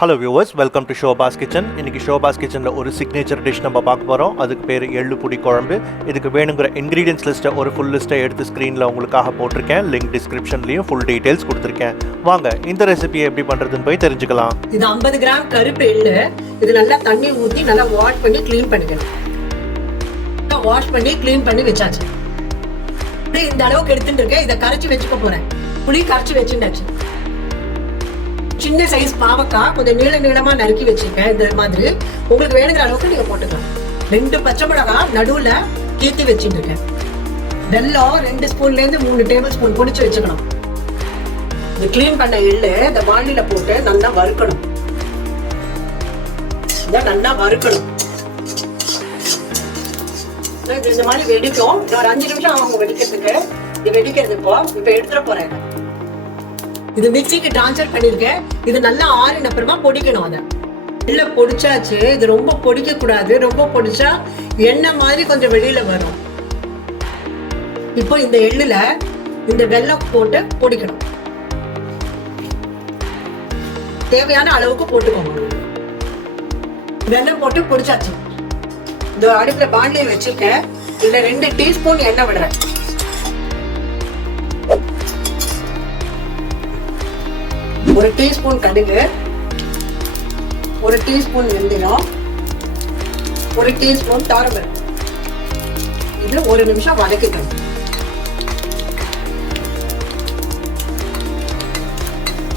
Hello viewers, welcome to Shoba's Kitchen. இன்னைக்கு Shoba's Kitchenல ஒரு signature dish நம்ம பார்க்க போறோம். அதுக்கு பேரு எள்ளுப்புடி குழம்பு. இதுக்கு வேணுங்கிற ingredients list ஒரு full list எடுத்து ஸ்கிரீன்ல உங்களுக்காக போட்டுருக்கேன். லிங்க் டிஸ்கிரிப்ஷன்லயும் full details கொடுத்திருக்கேன். வாங்க இந்த ரெசிபியை எப்படி பண்றதுன்னு போய் தெரிஞ்சுக்கலாம். இது 50 கிராம் கருப்பு எள்ளு. இது நல்லா தண்ணி ஊத்தி நல்லா வாஷ் பண்ணி க்ளீன் பண்ணிக்கணும். வாஷ் பண்ணி க்ளீன் பண்ணி வெச்சாச்சு. இந்த அளவுக்கு எடுத்துட்டு இருக்கேன். இத கரைச்சி வெச்சுக்க போறேன். புளி கரைச்சி வெச்சிட்டாச்சு. சின்ன சைஸ் பாவக்காய் கொஞ்சம் நீளமா நறுக்கி வச்சிருக்கேன். இந்த மாதிரி உங்களுக்கு வேணுங்கிற அளவுக்கு நீங்க போட்டுக்கலாம். 2 பச்சை மிளகாய் நடுவுல கீத்தி வச்சுட்டு இருக்கேன். வெல்லம் 2 ஸ்பூன்ல இருந்து 3 டேபிள் ஸ்பூன் பொடிச்சு வச்சுக்கணும். இது கிளீன் பண்ண எள்ளு இந்த வாளியில போட்டு நல்லா வறுக்கணும். இத நல்லா வறுக்கணும். இந்த மாதிரி வெடிக்கும். ஒரு 5 நிமிஷம் ஆகும் வெடிக்கிறதுக்கு. இது வெடிக்கிறது இப்ப எடுத்துட போறேன். இது மிக்சிக்கு ட்ரான்ஸ்ஃபர் பண்ணிருக்கேன். இது நல்லா ஆறின அப்புறமா பொடிக்கணும். அதை எள்ள பொடிச்சாச்சு. இது ரொம்ப பொடிக்க கூடாது. ரொம்ப பொடிச்சா எண்ணெய் மாதிரி கொஞ்சம் வெளியில வரும். இப்போ இந்த எள்ளுல இந்த வெல்லம் போட்டு பொடிக்கணும். தேவையான அளவுக்கு போட்டுக்கோங்க. வெல்லம் போட்டு பொடிச்சாச்சு. இந்த அடுப்புல பாண்டியை வச்சிருக்கேன். இதுல 2 டீஸ்பூன் எண்ணெய் விடுறேன். ஒரு டீஸ்பூன் கடுகு, ஒரு டீஸ்பூன் வெந்தயம், ஒரு டீஸ்பூன் தாரம்பருப்பு. இது 1 நிமிஷம் வதக்கிக்கணும்.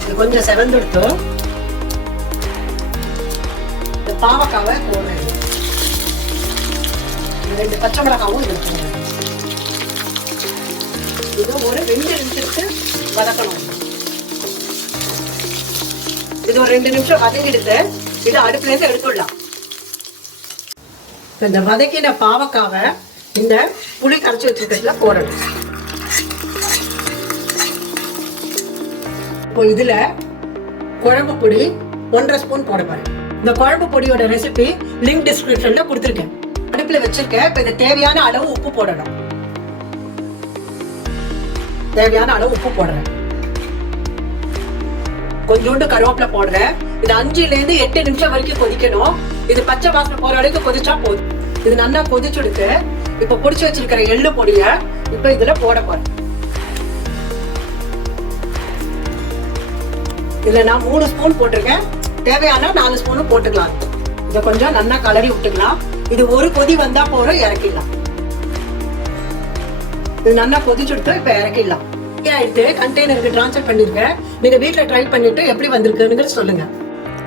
இது கொஞ்சம் செவந்தெடுத்து இந்த பாவக்காவை போடுறேன். 2 பச்சை மிளகாவும் இது போடுறேன். இது ஒரு 2 நிமிஷத்துக்கு வதக்கணும். இது ஒரு 2 நிமிஷம் வதக்கிடுது. இது அடுப்புல இருந்து எடுத்துடலாம். இந்த வதக்கின பாவக்காவை இந்த புளி கரைச்சி வச்சிருக்கிறதுல போடணும். இப்போ இதுல குழம்பு பொடி 1.5 ஸ்பூன் போட போறேன். இந்த குழம்பு பொடியோட ரெசிபி லிங்க் டிஸ்கிரிப்ஷன்ல கொடுத்துருக்கேன். அடுப்புல வச்சிருக்கேன். இப்ப இது தேவையான அளவு உப்பு போடணும். தேவையான அளவு உப்பு போடுறேன். கொஞ்சோண்டு கருவேப்பிலை போடுறேன். இது 5ல இருந்து 8 நிமிஷம் வரைக்கும் கொதிக்கணும். இது பச்சை வாசனை போற அளவுக்கு கொதிச்சா போதும். இது நல்லா கொதிச்சுடுத்து. இப்ப பொடிச்சு வச்சிருக்கிற எள்ளு பொடிய இப்ப இதுல போட போறேன். இதுல நான் 3 ஸ்பூன் போட்டிருக்கேன். தேவையான 4 ஸ்பூன் போட்டுக்கலாம். இத கொஞ்சம் நல்லா கலரி விட்டுக்கலாம். இது ஒரு கொதி வந்தா போறோம், இறக்கிடலாம். இது நல்லா கொதிச்சுடுத்து. இப்ப இறக்கிடலாம். கண்டெய்னருக்கு ட்ரான்ஸ்ஃபர் பண்ணிருக்கேன். நீங்க வீட்ல ட்ரை பண்ணிட்டு எப்படி வந்திருக்குன்னு சொல்லுங்க.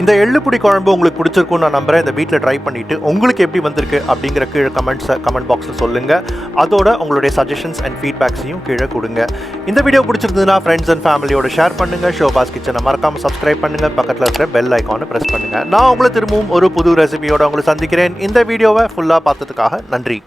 இந்த எள்ளுப்புடி குழம்பு உங்களுக்கு பிடிச்சிருக்கும்னு நான் நம்புறேன். இந்த வீட்டில் ட்ரை பண்ணிட்டு உங்களுக்கு எப்படி வந்திருக்கு அப்படிங்கிற கீழே கமெண்ட் பாக்ஸில் சொல்லுங்க. அதோட உங்களுடைய சஜஷன்ஸ் அண்ட் ஃபீட்பேக்ஸையும் கீழே கொடுங்க. இந்த வீடியோ பிடிச்சிருந்ததுன்னா ஃப்ரெண்ட்ஸ் அண்ட் ஃபேமிலியோட ஷேர் பண்ணுங்க. ஷோபாஸ் கிச்சனை மறக்காம சப்ஸ்கிரைப் பண்ணுங்க. பக்கத்தில் இருக்கிற பெல் ஐக்கானை பிரஸ் பண்ணுங்க. நான் உங்களை திரும்பவும் ஒரு புது ரெசிபியோட உங்களை சந்திக்கிறேன். இந்த வீடியோவை ஃபுல்லாக பார்த்ததுக்காக நன்றி.